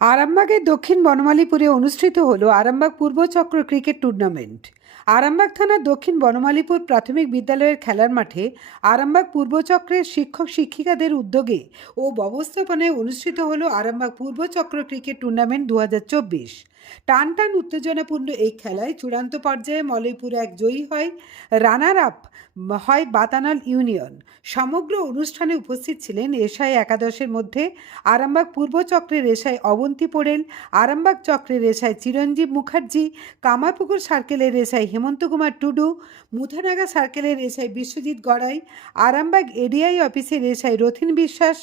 আরামবাগের দক্ষিণ বনমালীপুরে অনুষ্ঠিত হল আরামবাগ পূর্বচক্র ক্রিকেট টুর্নামেন্ট। আরামবাগ থানার দক্ষিণ বনমালীপুর প্রাথমিক বিদ্যালয়ের খেলার মাঠে আরামবাগ পূর্বচক্রের শিক্ষক শিক্ষিকাদের উদ্যোগে ও ব্যবস্থাপনায় অনুষ্ঠিত হল আরামবাগ পূর্বচক্র ক্রিকেট টুর্নামেন্ট দু টান টান উত্তেজনাপূর্ণ এই খেলায় চূড়ান্ত পর্যায়ে মলয়পুর এক জয়ী হয় রানার আপ হয় বাতানল ইউনিয়ন। সমগ্র অনুষ্ঠানে উপস্থিত ছিলেন এশাই একাদশের মধ্যে আরামবাগ পূর্ব চক্রের এশাই অবন্তী পোড়েল, আরামবাগ চক্রের এশাই চিরঞ্জীব মুখার্জি, কামারপুকুর সার্কেলের এশাই হেমন্ত কুমার টুডু মুথানাগা সার্কেলের এশাই বিশ্বজিৎ গড়াই আরামবাগ এডিআই অফিসের এশাই রথিন বিশ্বাস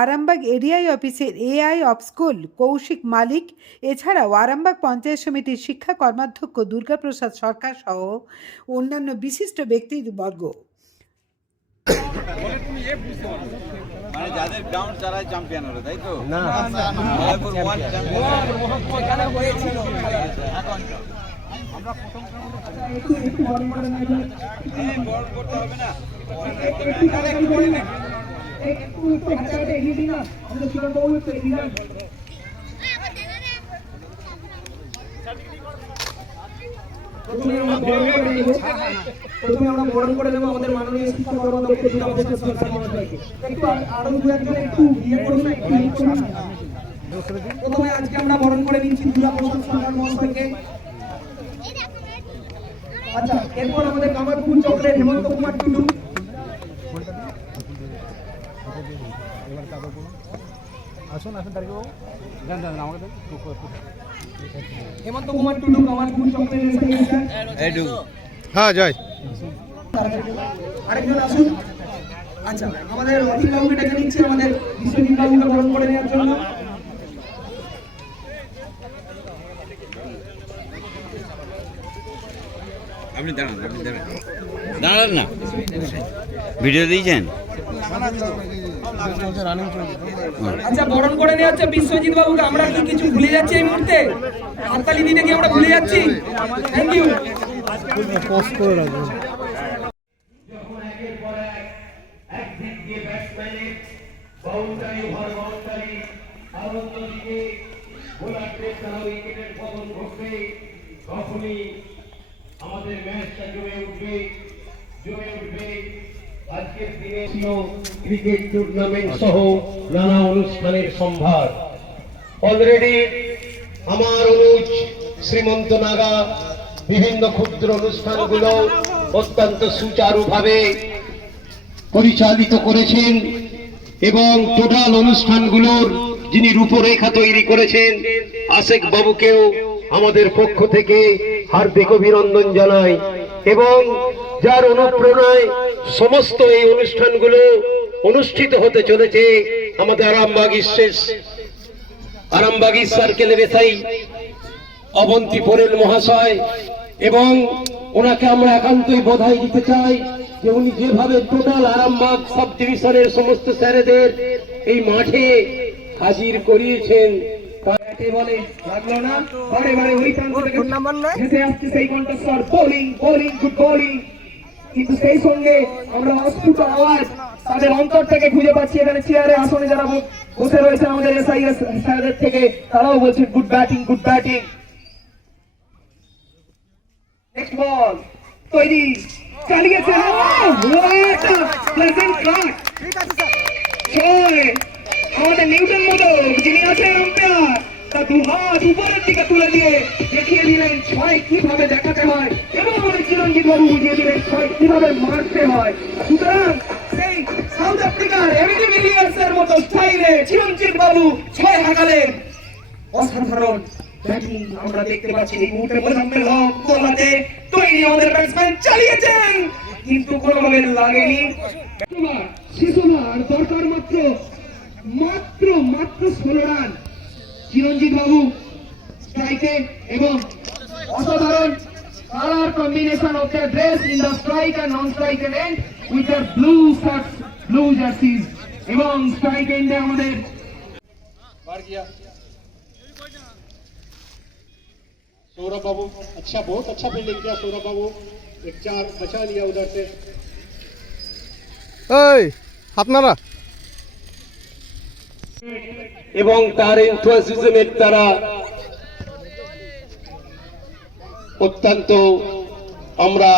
আরামবাগ এডিআই অফিসের AI of school Kaushik Malik এছাড়াও আরামবাগ পঞ্চায়েত সমিতির শিক্ষা কর্মাধ্যক্ষ দুর্গাপ্রসাদ সরকার সহ অন্যান্য বিশিষ্ট ব্যক্তিবর্গ। মানে যাদের গ্রাউন্ড তারাই চ্যাম্পিয়ন হলো তাই তো? না। মলয়পুর ওয়ান চ্যাম্পিয়ন প্রথমে আমরা বরণ করে নেব প্রথমে আমরা বরণ করে নেব আমাদের মাননীয় শিক্ষা কর্মদক্ষ সরকার মহাশয়কে একটু ইয়ে করুন। প্রথমে আজকে আমরা বরণ করে নিচ্ছি জেলা প্রশাসক সরকার মহাশয়কে আচ্ছা এরপর আমাদের কামারপুর চক্রের হেমন্ত কুমার টুডু। আসুন আসুন তারিখ বাবু। দেন দেন আমাকে হেমন্ত কুমার টুডু কামারপুর চক্রের হ্যাঁ জয় আরেকজন আসুন। আচ্ছা আমাদের অখিল বাবুকে ডেকে নিচ্ছি আমাদের বিশ্বজিৎ বাবুকে বরণ করে নেওয়ার জন্য। আপনি দাঁড়ান আপনি দাঁড়ান। দাঁড়ান না। ভিডিও দিয়েছেন? আচ্ছা বরণ করে নেওয়া হচ্ছে বিশ্বজিৎ বাবুকে। আমরা কি কিছু ভুলে যাচ্ছি এই মুহূর্তে? হাততালি দিতে কি আমরা ভুলে যাচ্ছি। Thank you boundary over boundary আর অন্যদিকে বোলারদের তারা উইকেটের পতন ঘটবে তখনই আমাদের ম্যাচটা জমে উঠবে জমে উঠবে। আজকের দিনে ছিল ক্রিকেট টুর্নামেন্ট সহ নানা অনুষ্ঠানের সম্ভার। অলরেডি আমার অনুজ, শ্রীমন্ত নাগা, বিভিন্ন ক্ষুদ্র অনুষ্ঠানগুলো অত্যন্ত সুচারুভাবে পরিচালিত করেছেন এবং টোটাল অনুষ্ঠানগুলোর যিনি রূপরেখা তৈরি করেছেন, আশেক বাবুকেও আমাদের পক্ষ থেকে হার্দিক অভিনন্দন জানাই। এবং যার অনুপ্রেরণায় সমস্ত এই অনুষ্ঠানগুলো অনুষ্ঠিত হতে চলেছে আমাদের আরামবাগ শেষ আরামবাগী সার্কেলের এসাই অবন্তী পোরেল মহাশয়। এবং ওনাকে আমরা একান্তই বোধাই দিতে চাই যে উনি যেভাবে টোটাল আরামবাগ সাব ডিভিশনের সমস্ত স্যারেদের এই মাঠে হাজির করিয়েছেন তা একেবারে লাগল না। বারে বারে ওই প্রান্ত থেকে ভেসে আসছে সেই কণ্ঠস্বর। বোলিং বোলিং গুড বোলিং কিন্তু সেই সঙ্গে আমরা অস্ফুট আওয়াজ তাদের অন্তর থেকে খুঁজে পাচ্ছি। এখানে চেয়ারে আসনে যারা বসে রয়েছে আমাদের এসআইএস স্যারদের থেকে তারাও বলছে good batting good batting next ball তৈরি। চালিয়েছে। প্লেজেন্ট আমাদের নিউটন মোদক যিনি আছেন দু হাত উপরের দিকে তুলে দিয়ে দেখিয়ে দিলেন ছয় কীভাবে দেখাতে হয় এবং আমাদের চিরঞ্জিত বাবু বুঝিয়ে দিলেন ছয় কীভাবে মারতে হয়। সুতরাং সেই সাউথ আফ্রিকার এমিলি মিলিয়ার্স এর মতো স্টাইলে চিরঞ্জিত বাবু ছয় হাঁকালেন অসাধারণ আমরা দেখতে পাচ্ছি। এই মুহূর্তে মোজাম্মেল হক গোলাতে তৈরি আমাদের ব্যাটসম্যান চালিয়েছেন, কিন্তু কোনোভাবে লাগেনি। শিশুমার দরকার মাত্র মাত্র মাত্র ষোলো রান। চিরঞ্জিত বাবু স্ট্রাইকে এবং অসাধারণ colour combination of the dress in the strike end non strike end with the blue shirts blue jerseys এবং স্ট্রাইক এন্ডে আমাদের सौरभ बाबू अच्छा बहुत अच्छा फील्डिंग किया सौरभ बाबू एक चार बचा लिया उधर से এই আপনারা এবং তার এনথুয়াসিজমের দ্বারা অত্যন্ত আমরা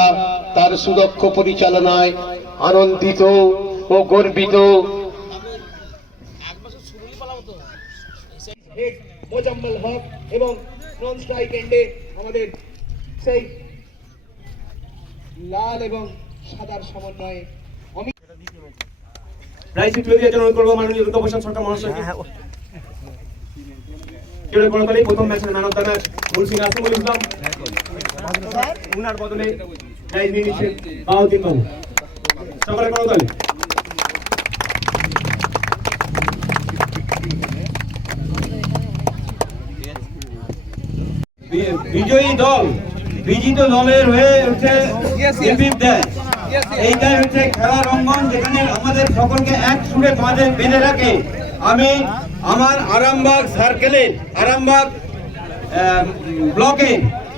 তার সুদক্ষ পরিচালনায় আনন্দিত ও গর্বিত। মোজাম্মল হক এবং নন স্ট্রাইক এন্ডে আমাদের সেই লাল এবং সাদার সমন্বয়ে রাইসি তুলে দিয়ে জন্য করব মাননীয় দ্রুত প্রশাসন সরকার মহাশয়কে কেউ করতালি প্রথম ম্যাচের ম্যান অফ দ্য ম্যাচ মুলসিন আসিমুল ইসলাম উনার বদলে প্রাইজ নিয়ে নিচ্ছেন বাহুদ্দিন বাবু সকলে করতালি বিজয়ী দল বিজিত দলের হয়ে দেয়। এইটাই হচ্ছে খেলার অঙ্গন যেখানে আমাদের সকলকে এক সুরে বাঁধে বেঁধে রাখে। আমি আমার আরামবাগ সার্কেলের আরামবাগ ব্লকে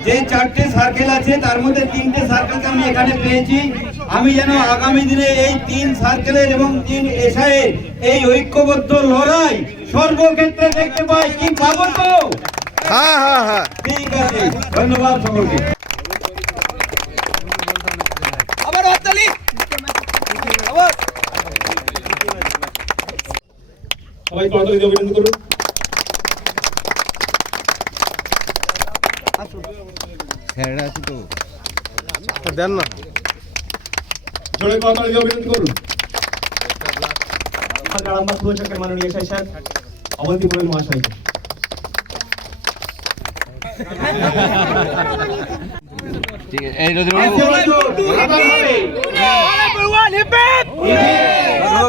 যে চারটে সার্কেল আছে তার মধ্যে তিনটে সার্কেলকে আমি এখানে পেয়েছি। আমি যেন আগামী দিনে এই তিন সার্কেলের এবং তিন এসআইয়ের এই ঐক্যবদ্ধ লড়াই সর্বক্ষেত্রে দেখতে পাই। কি পাবো তো? ঠিক আছে ধন্যবাদ সকলকে। সবাই করতালি দিয়ে অভিনন্দন করুন জোরে করতালি দিয়ে অভিনন্দন করুন আমাদের আরামবাগ পুরসভার মাননীয় এসআই স্যার অবন্তি মোড়েল মহাশয়কে ঠিক আছে এই